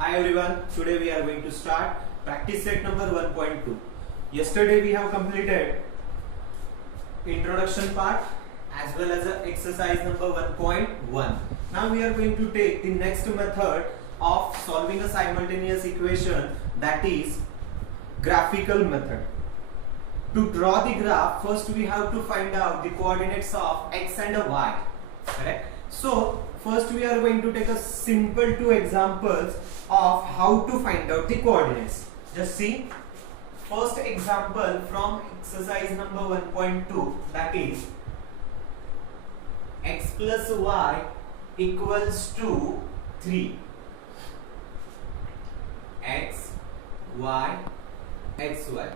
Hi everyone, today we are going to start practice set number 1.2. Yesterday we have completed introduction part as well as exercise number 1.1. Now we are going to take the next method of solving a simultaneous equation, that is graphical method. To draw the graph, first we have to find out the coordinates of x and y, correct? So first we are going to take a simple two examples of how to find out the coordinates. Just see, first example from exercise number 1.2, that is x plus y equals to 3. X, y, x, y.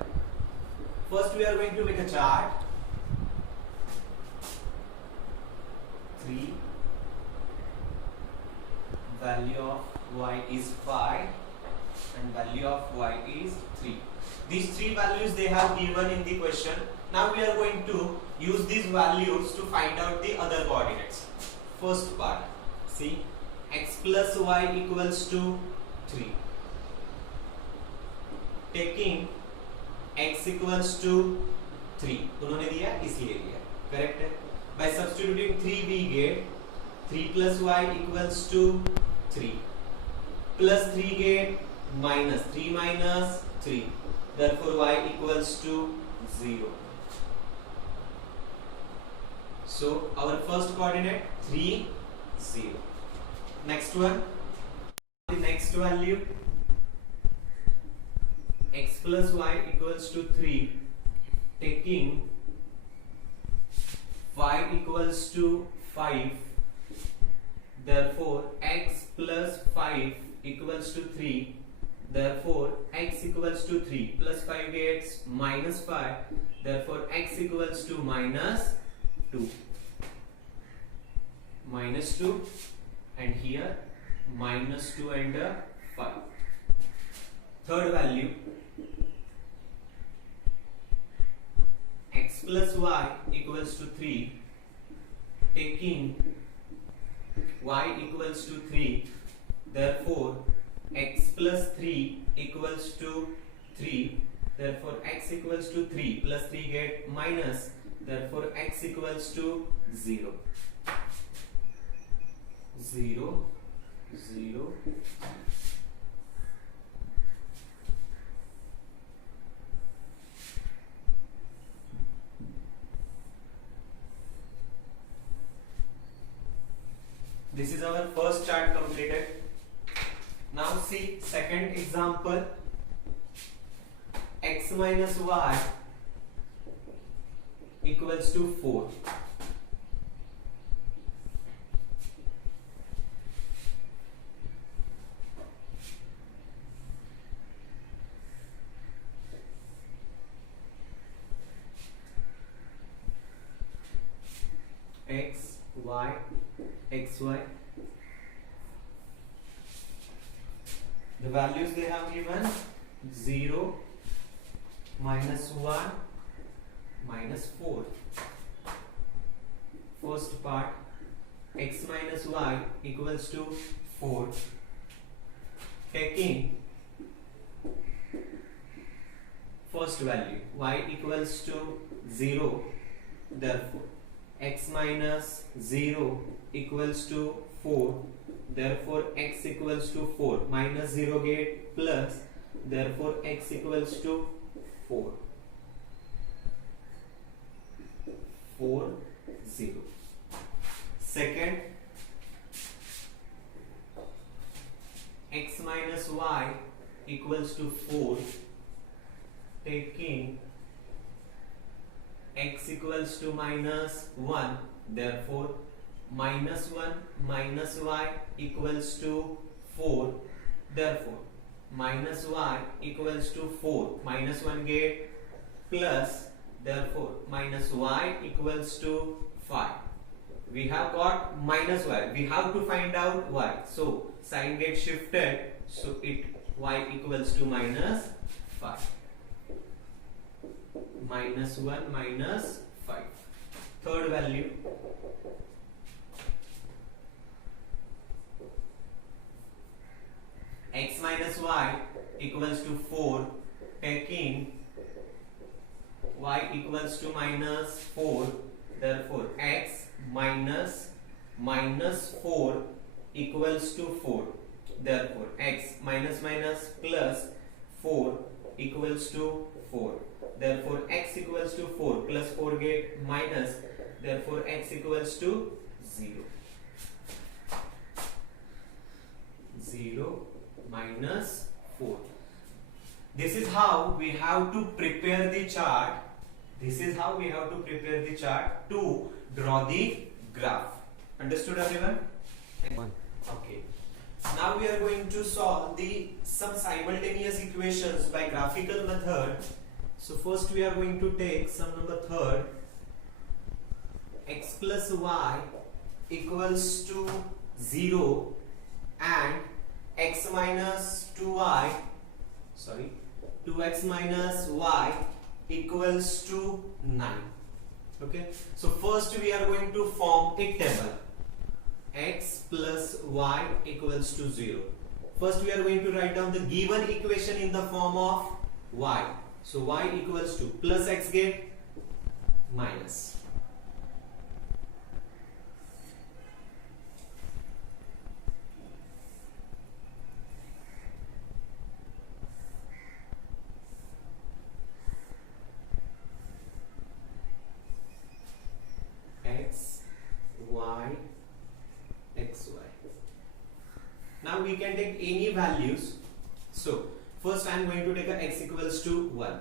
First we are going to make a chart. 3, value of y is 5 and value of y is 3. These three values they have given in the question. Now we are going to use these values to find out the other coordinates. First part, see, x plus y equals to 3. Taking x equals to 3, उन्होंने दिया इसलिए लिया, correct है. By substituting 3 we get 3 plus y equals to 3 plus 3 get minus 3 minus 3, therefore y equals to 0. So our first coordinate 3, 0. Next one, the next value x plus y equals to 3, taking y equals to 5, therefore x plus 5 equals to 3, therefore x equals to 3 plus 5 gets minus 5, therefore x equals to minus 2. Minus 2 and here minus 2 and 5. Third value, x plus y equals to 3, taking y equals to 3, therefore x plus 3 equals to 3, therefore x equals to 3 plus 3 get minus, therefore x equals to 0. 0, 0. This is our first chart completed. Now see second example, x minus y equals to 4. X, y, x, y. The values they have given 0, minus 1, minus 4. First part, x minus y equals to 4. Taking first value, y equals to 0, therefore x minus 0 equals to 4, therefore x equals to 4, minus 0 get plus, therefore x equals to 4. 4, 0. Second, x minus y equals to 4, taking x equals to minus 1, therefore minus 1 minus y equals to 4, therefore minus y equals to 4, minus 1 get plus, therefore minus y equals to 5. We have got minus y, we have to find out y, so sign gets shifted, so it y equals to minus 5. Minus 1 minus 5. Third value, x minus y equals to 4, taking y equals to minus 4, therefore x minus 4 equals to 4, therefore x minus plus 4 equals to 4, therefore x equals to 4 plus 4 get minus, therefore x equals to 0. 0 minus 4. This is how we have to prepare the chart. This is how we have to prepare the chart to draw the graph. Understood, everyone? Okay. Now we are going to solve some simultaneous equations by graphical method. So first we are going to take sum number third, x plus y equals to 0 and x minus 2x minus y equals to 9. Okay, so first we are going to form a table. X plus y equals to 0. First we are going to write down the given equation in the form of y. So y equals to plus x get minus. X, y, xy. Now we can take any values. So first I am going to take a x equals to 1.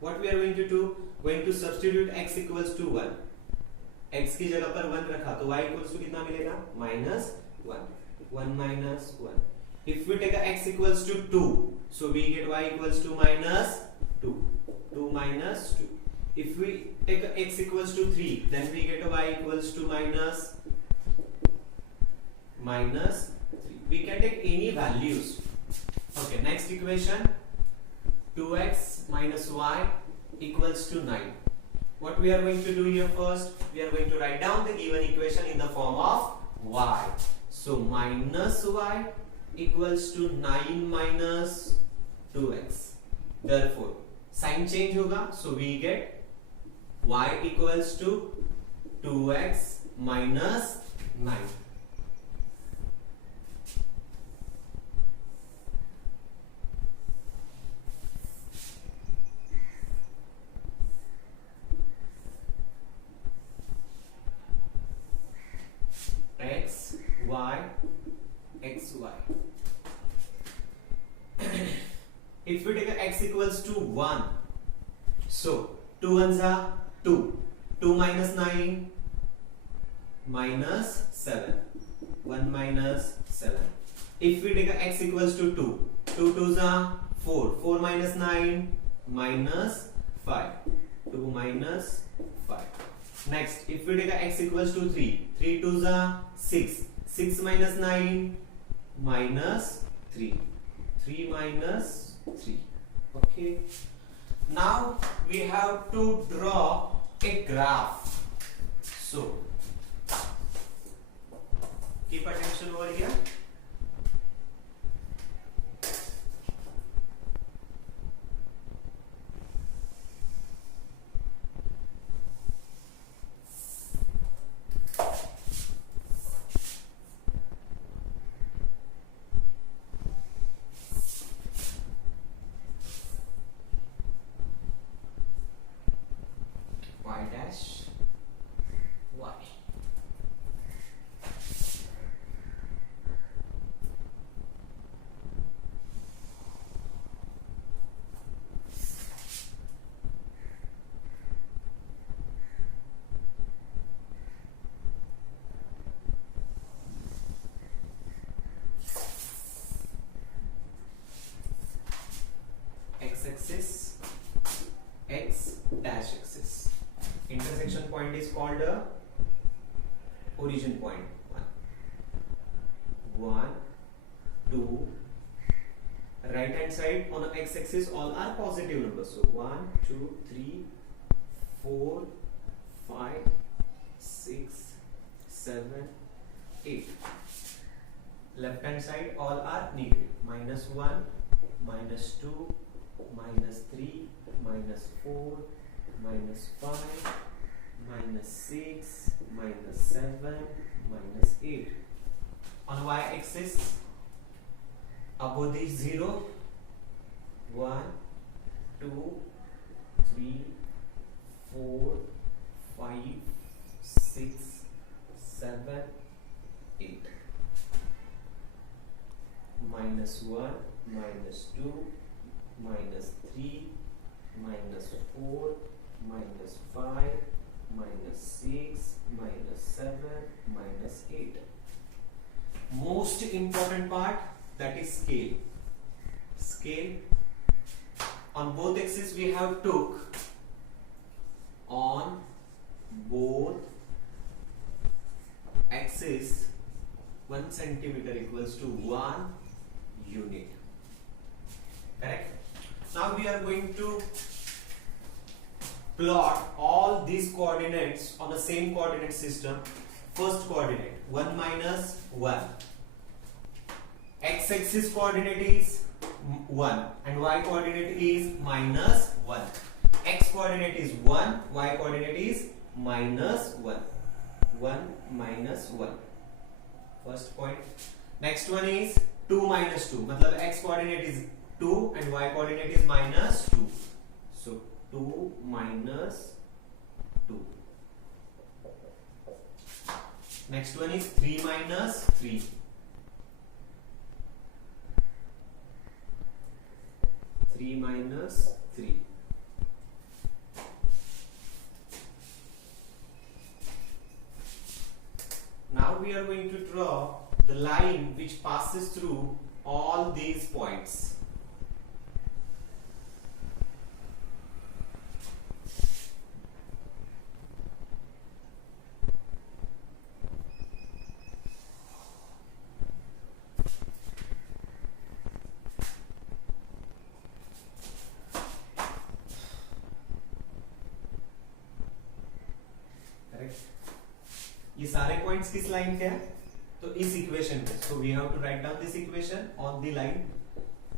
What we are going to do? Going to substitute x equals to 1. x की जगह पर 1 रखा तो y equals to कितना मिलेगा? minus 1. 1 minus 1. If we take a x equals to 2, so we get y equals to minus 2. 2 minus 2. If we take a x equals to 3, then we get a y equals to minus 3. We can take any values. Okay, next equation, 2x minus y equals to 9. What we are going to do here first? We are going to write down the given equation in the form of y. So minus y equals to 9 minus 2x. Therefore, sign change होगा. So we get y equals to 2x minus 9. X, y, x, y. If we take a x equals to 1, so 2 ones are 2. 2 minus 9 minus 7. 1 minus 7. If we take a x equals to 2, 2 twos are 4. 4 minus 9 minus 5. 2 minus 5. Next, if we take a x equals to 3, 3 twos are 6. 6 minus 9 minus 3. 3 minus 3. Okay. Now we have to draw a graph. So keep attention over here. Y dash y. X axis, x dash axis. Intersection point is called a origin point. 1, 2. Right hand side on the x axis all are positive numbers. So 1, 2, 3, 4, 5, 6, 7, 8. Left hand side all are negative. -1, -2, -3, -4, -5, -6, -7, -8. On y-axis, above the 0, 1, 2, 3, 4, 5, 6, 7, 8. -1, -2, -3, -4, -5, -6, -7, -8. Most important part, that is scale. Scale on both axes we have took on both axis 1 centimeter equals to 1 unit. Correct? Now we are going to plot all these coordinates on the same coordinate system. First coordinate 1 minus 1. X-axis coordinate is 1 and y coordinate is minus 1. X coordinate is 1, y coordinate is minus 1. 1 minus 1. First point. Next one is 2 minus 2. मतलब x coordinate is 2 and y coordinate is minus 2. So 2 minus 2. Next one is 3 minus 3. 3 minus 3. Now we are going to draw the line which passes through all these points. ये सारे points किस line के हैं? तो इस equation पे. So we have to write down this equation on the line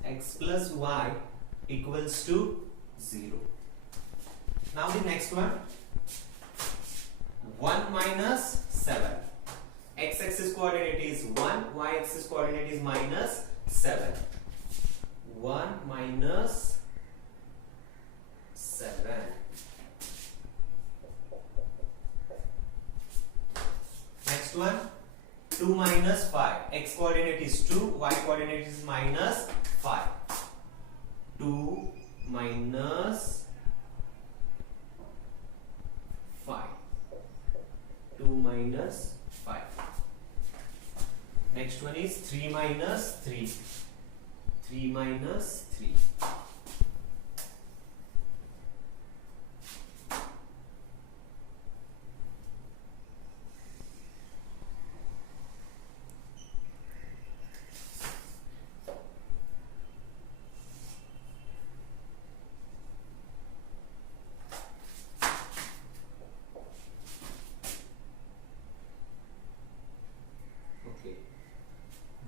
x plus y equals to 0. Now the next one, 1 minus 7. X-axis coordinate is 1, y-axis coordinate is minus 7. 1 minus 7. Next one, 2 minus 5. X coordinate is 2, y coordinate is minus 5. 2 minus 5. 2 minus 5. Next one is 3 minus 3. 3 minus 3.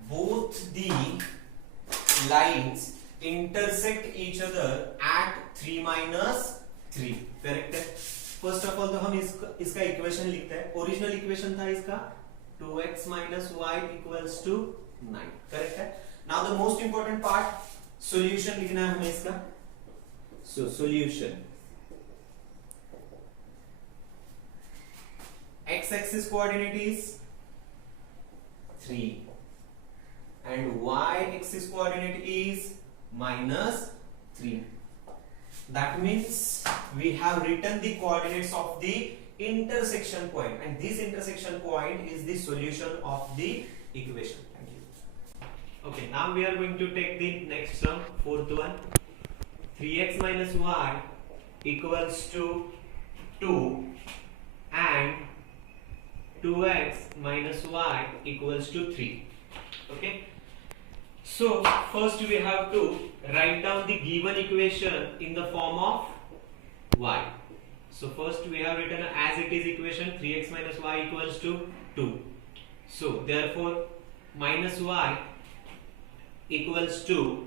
Both the lines intersect each other at 3 minus 3. Correct है. First of all तो हम इसका equation लिखते हैं. Original equation था इसका 2x minus y equals to 9. Correct है. Now the most important part, solution लिखना है हमें इसका. So solution, x axis coordinate is 3 and y axis coordinate is minus 3. That means we have written the coordinates of the intersection point and this intersection point is the solution of the equation. Thank you. Okay, now we are going to take the next sum, fourth one. 3x minus y equals to 2 and 2x minus y equals to 3. Okay, so first we have to write down the given equation in the form of y. So first we have written as it is equation 3x minus y equals to 2. So therefore minus y equals to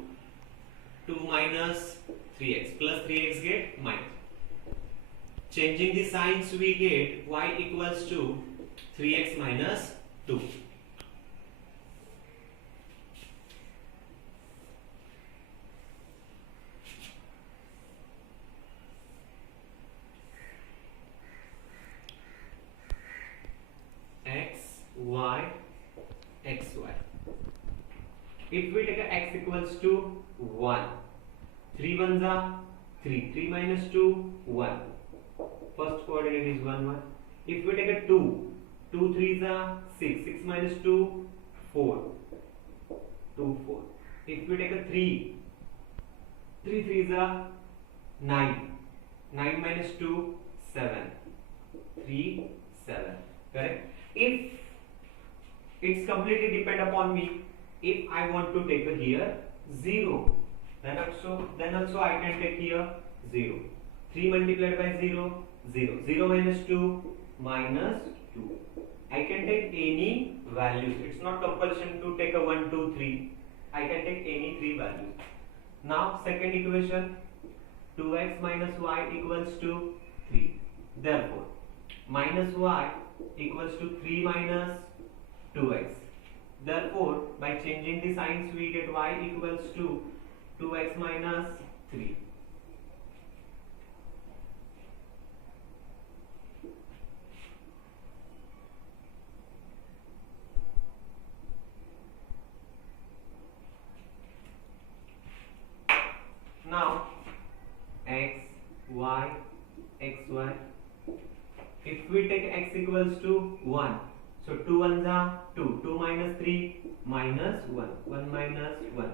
2 minus 3x plus 3x get minus. Changing the signs we get y equals to 3x minus 2. y xy. If we take a x equals to 1, 3 ones are 3, 3 minus 2 1. First coordinate is 1 1. If we take a 2, 2 threes are 6, 6 minus 2 4, 2 4. If we take a 3, 3 threes are 9, 9 minus 2 7, 3 7. Correct? If it's completely depend upon me. If I want to take here 0, then also I can take here 0. 3 multiplied by 0, 0. 0 minus 2 minus 2. I can take any values. It's not compulsion to take a 1, 2, 3. I can take any 3 values. Now second equation, 2x minus y equals to 3. Therefore minus y equals to 3 minus 2x. Therefore, by changing the signs, we get y equals to 2x minus 3. Now, x, y, xy. If we take x equals to 1, so 2 ones are 2, 2 minus 3 minus 1, 1 minus 1.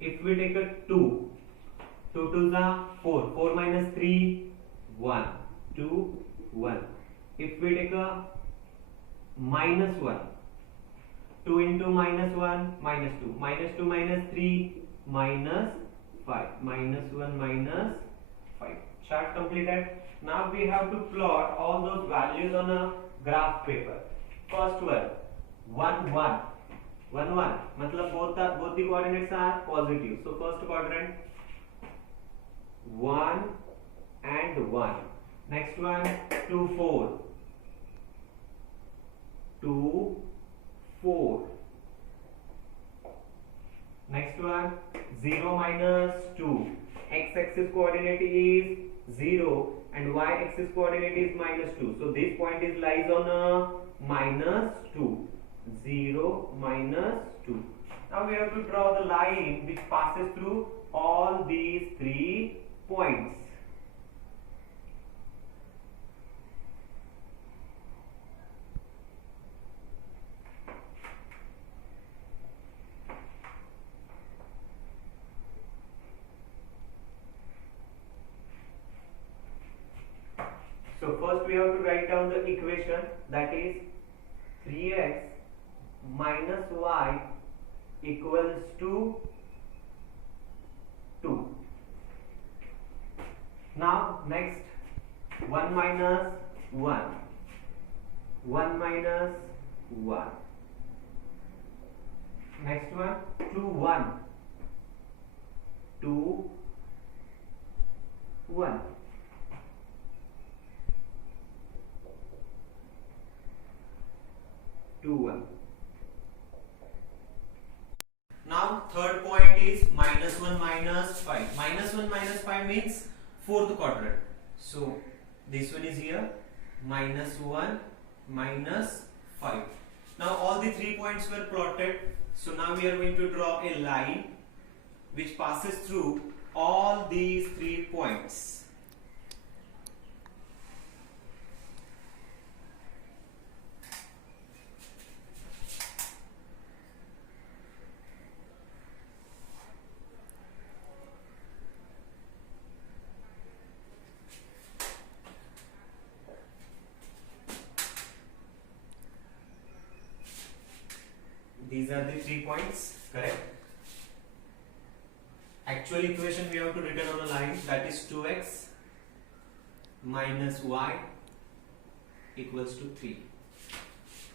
If we take a 2, 2 twos are 4, 4 minus 3, 1, 2, 1. If we take a minus 1, 2 into minus 1, minus 2, minus 2 minus 3, minus 5, minus 1, minus 5. Chart completed. Now we have to plot all those values on a graph paper. First one, 1 1 1 1 मतलब both the coordinates are positive. So first quadrant 1 and 1. Next one 2 4 2 4. Next one 0 minus 2. X-axis coordinate is 0 and y-axis coordinate is minus 2. So this point is lies on a minus 2. 0 minus 2. Now we have to draw the line which passes through all these 3 points. So first we have to write down the equation, that is 3x minus y equals to 2. Now next 1 minus 1, 1 minus 1. Next one 2 1, 2 1. Now third point is minus 1 minus 5. Minus 1 minus 5 means fourth quadrant. So this one is here, minus 1 minus 5. Now all the 3 points were plotted. So now we are going to draw a line which passes through all these 3 points. These are the 3 points, correct? Actual equation we have to written on a line, that is 2x minus y equals to 3.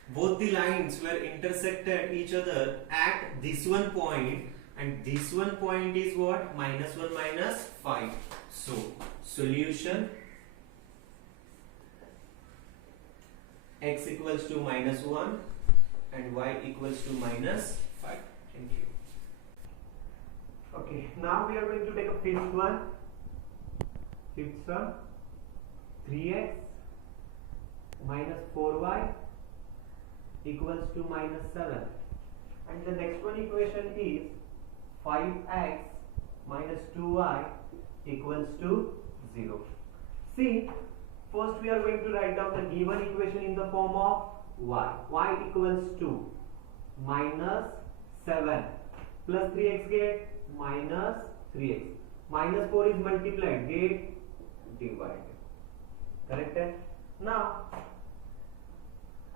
Both the lines were intersected each other at this one point and this one point is what? -1 minus 5. So solution x equals to -1 and y equals to -5. Thank you. Okay, now we are going to take a fifth one. Fifth one, 3x minus 4y equals to -7. And the next one equation is 5x minus 2y equals to 0. See, first we are going to write down the given equation in the form of y. Y equals to -7 plus 3x get minus 3x. Minus 4 is multiplied, get divided. Correct? Now,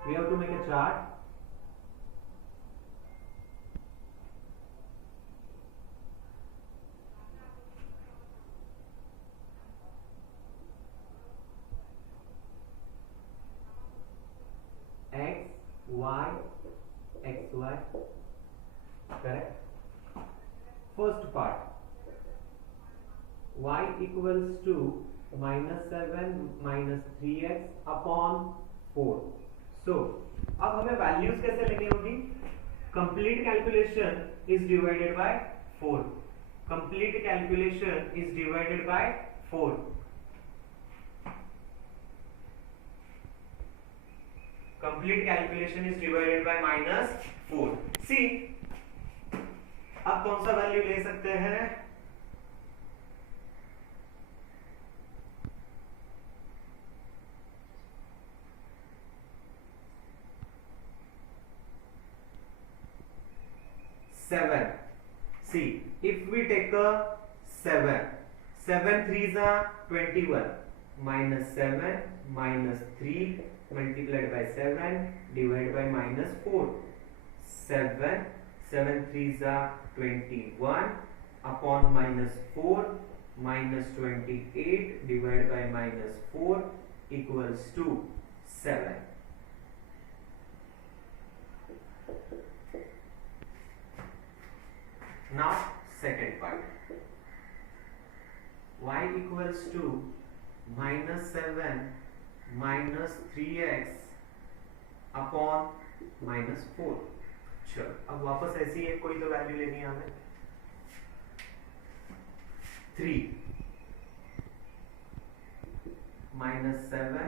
we have to make a chart. X, Y, X, Y. Correct? First part. Y equals to -7 minus 3x upon 4. So, अब हमें values कैसे लेनी होगी? Complete calculation is divided by 4. Complete calculation is divided by 4. Complete calculation is divided by -4. सी, अब कौन सा value ले सकते हैं? Seven. See, if we take a 7, 7 3s are 21, minus 7 minus 3 multiplied by 7 divided by -4. 7 3s are 21 upon -4 minus 28 divided by -4 equals to 7. Now second part. Y equals to -7 minus 3x upon -4. चलो अब वापस ऐसी है, कोई तो value लेनी है हमें. 3 -7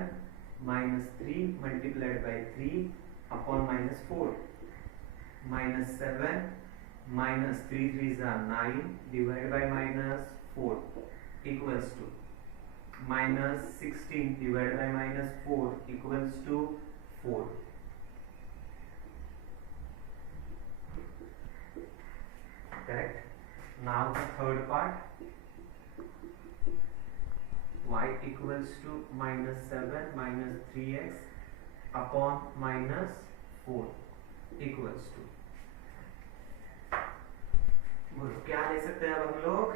minus 3 multiplied by 3 upon -4. -7 minus 3 3s are 9 divided by -4 equals to -16 divided by -4 equals to 4. Correct? Now the third part. Y equals to -7 minus 3x upon -4 equals to. बोलो क्या ले सकते हैं अब हम लोग?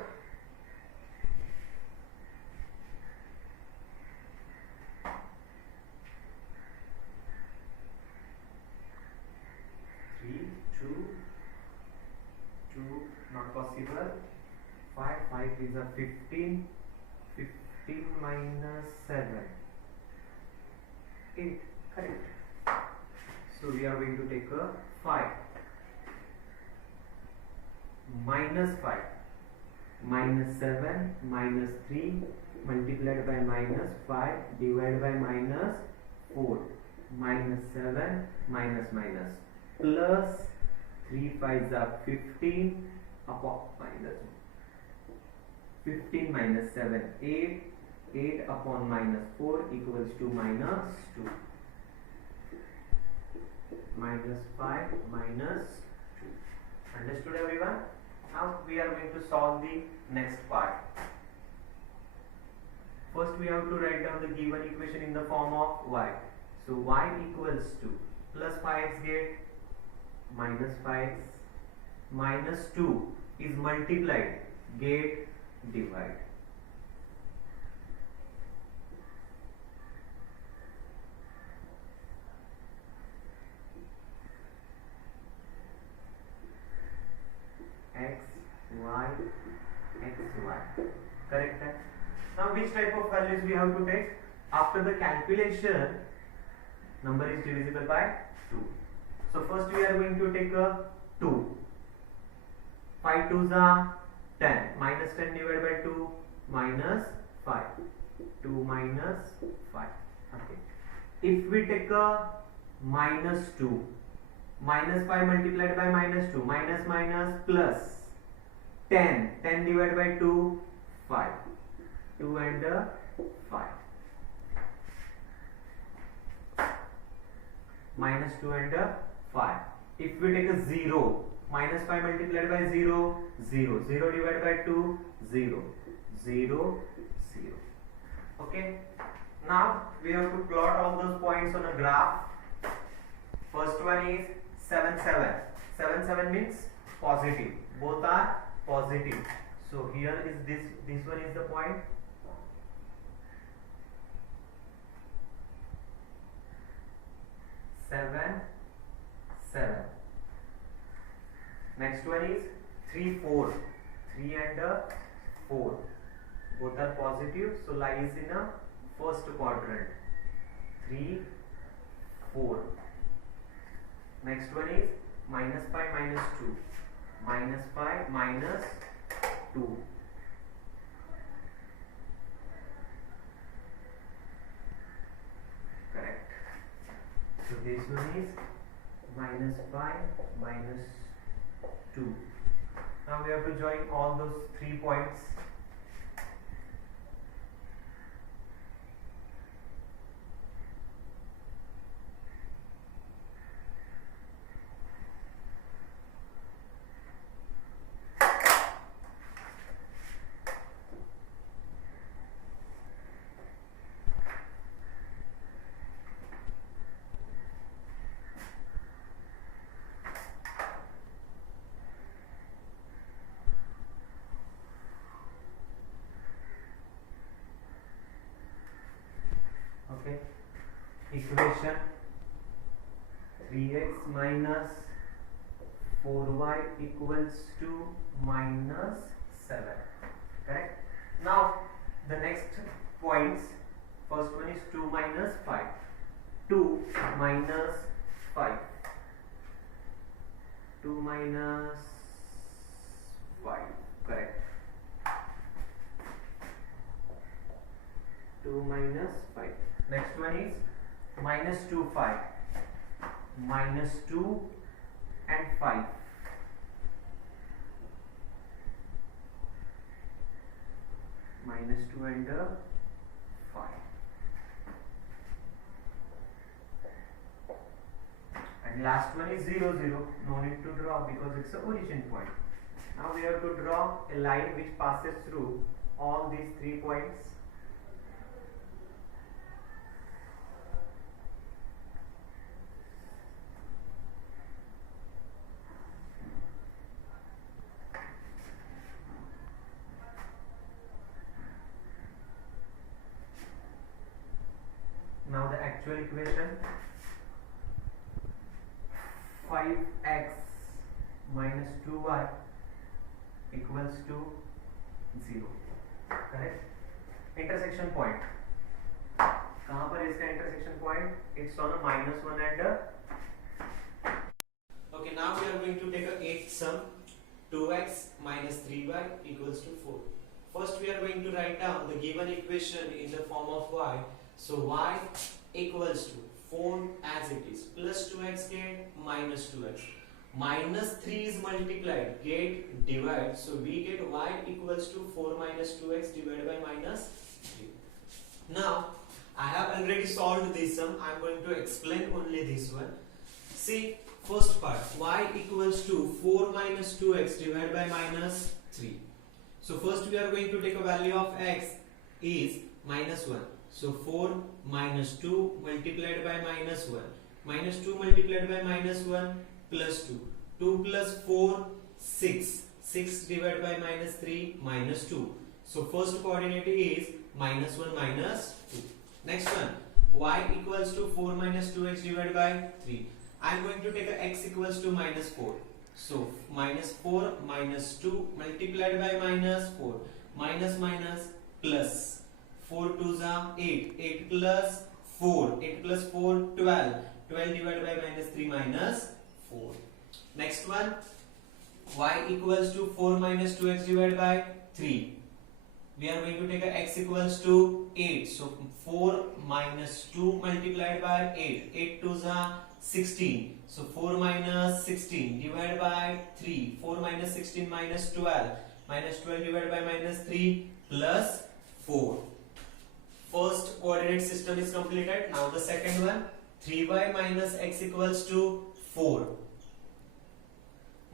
Two, not possible. 5 is a 15. 15 minus 7. 8. Correct. So we are going to take a 5. -5 -7 -3 multiplied by -5 divided by -4 -7 minus plus 3 5s are 15 upon -15 minus 7 8 upon -4 equals to -2. -5 -2. Understood everyone? Now we are going to solve the next part. First we have to write down the given equation in the form of y. So y equals to plus 5x get -5x -2 is multiplied, get divide. X 5xy. Correct है? Now which type of values we have to take? After the calculation, number is divisible by 2. So first we are going to take a 2. 5 2s are 10. Minus 10 divided by 2 minus 5. 2 minus 5. Okay. If we take a minus 2, minus 5 multiplied by minus 2, minus minus plus 10. 10 divided by 2, 5. 2 and 5. Minus 2 and 5. If we take a 0, minus 5 multiplied by 0, 0. 0 divided by 2, 0. 0, 0. Okay. Now we have to plot all those points on a graph. First one is 7 7. 7 7 means positive. Both are positive. So here is this one is the point. 7 7. Next one is 3 4. 3 and 4. Both are positive, so lies in a first quadrant. 3 4. Next one is minus 5 minus 2. Minus 5 minus 2. Correct. So this one is minus 5 minus 2. Now we have to join all those 3 points. Okay, equation 3x minus 4y equals to minus 7. Correct. Now the next points, first one is 2 minus 5. 2 minus 5. 2 minus 5. Correct. 2 minus 5. Next one is minus 2 5. Minus 2 and 5. Minus 2 and 5. And last one is 0 0. No need to draw because it's the origin point. Now we have to draw a line which passes through all these 3 points. Now the actual equation, 5x minus 2y equals to 0. Correct. Intersection point, कहाँ पर इसका intersection point? It's on a minus 1 and a. Okay, now we are going to take a 8th sum. 2x minus 3y equals to 4. First we are going to write down the given equation in the form of y. So y equals to 4 as it is, plus 2x get minus 2x. Minus 3 is multiplied, get divide. So we get y equals to 4 minus 2x divided by minus 3. Now I have already solved this sum. I am going to explain only this one. See, first part, y equals to 4 minus 2x divided by minus 3. So first we are going to take a value of x is minus 1. So 4 minus 2 multiplied by minus 1. Minus 2 multiplied by minus 1 plus 2. 2 plus 4, 6. 6 divided by minus 3 minus 2. So first coordinate is minus 1 minus 2. Next one, y equals to 4 minus 2x divided by 3. I am going to take a x equals to minus 4. So minus 4 minus 2 multiplied by minus 4 minus minus plus 4 2s are 8 8 plus 4 8 plus 4 12 12 divided by minus 3 minus 4. Next one, y equals to 4 minus 2x divided by 3. We are going to take a x equals to 8. So 4 minus 2 multiplied by 8. 8 2s are 16. So 4 minus 16 divided by 3. 4 minus 16 minus 12. Minus 12 divided by minus 3 plus 4. First coordinate system is completed. Now the second one, 3y minus x equals to 4.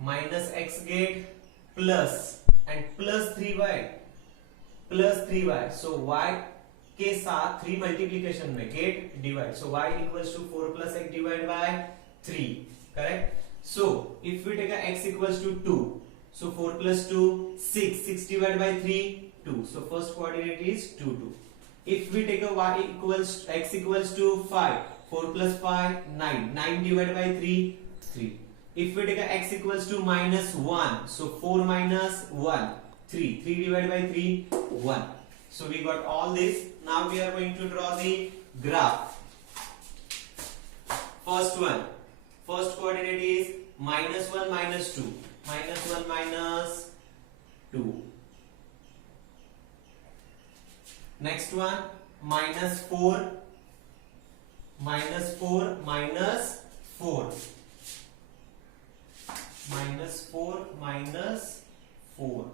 Minus x get plus and plus 3y. Plus 3y. So y के साथ 3 multiplication में get divide. So y equals to 4 plus x divide by 3. Correct. So if we take x equals to 2, so 4 plus 2 6. 6 divide by 3 2. So first coordinate is 2 2. If we take y equals x equals to 5, 4 plus 5 9. 9 divide by 3 3. If we take x equals to minus 1, so 4 minus 1 3. 3 divided by 3 1. So we got all this. Now we are going to draw the graph. First one, first coordinate is minus 1 minus 2. Minus 1 minus 2. Next one, minus 4 minus 4 minus 4. Minus 4 minus 4.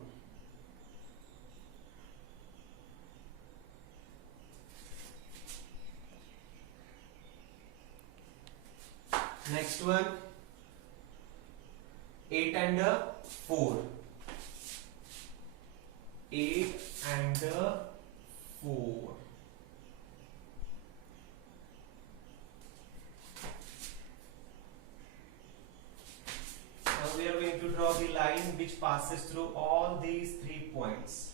Next one, 8 and 4. 8 and 4. We are going to draw the line which passes through all these 3 points.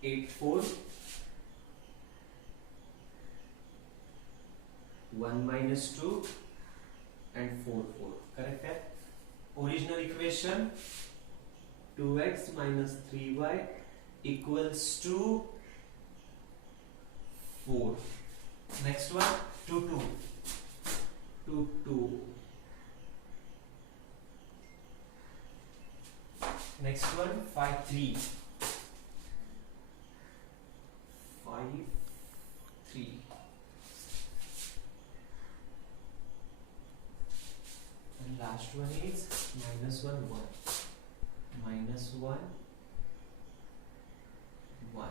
Eight 4, 1 minus 2 and 4 4. Correct है? Original equation 2x minus 3y equals to 4. Next one 2 2. 2 2. Next one 5 3. 5 3. And last one is minus 1 1. Minus 1 1.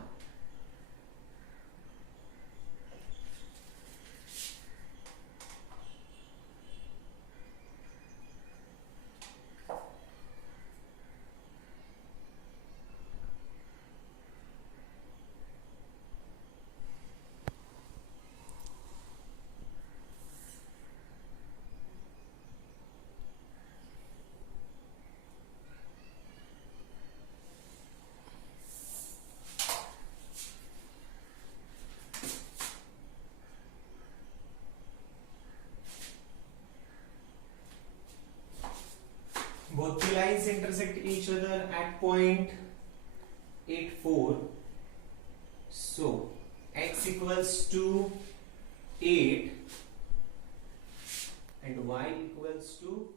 Both the lines intersect each other at point 8 4. So x equals to 8 and y equals to